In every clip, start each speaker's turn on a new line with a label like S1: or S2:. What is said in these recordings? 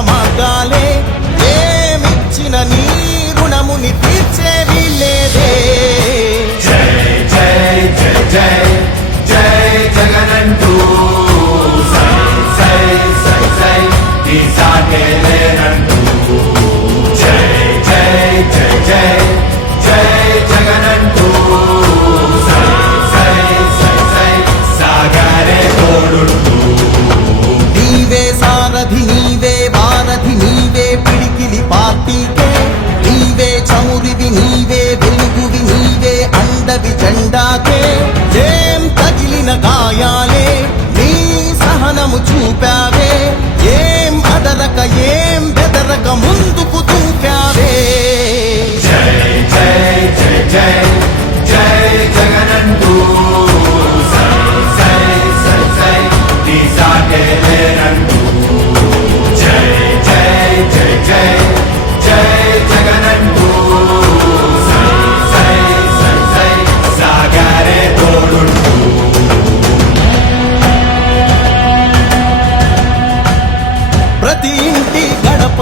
S1: మార్గాలే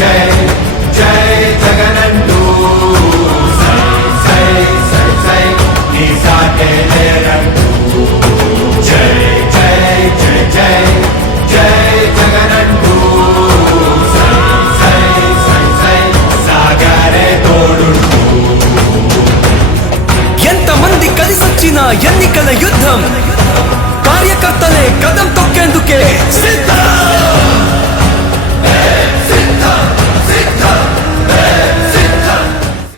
S2: జై జై జై సై సై సై సై నీ సాటే జై జై జై జై జై జగనంటూ సై సై సై సై సాగరే
S3: ఎంతమంది కలిసొచ్చిన ఎన్నికల యుద్ధం కార్యకర్తలే కదం తొక్కేందుకే సిద్ధం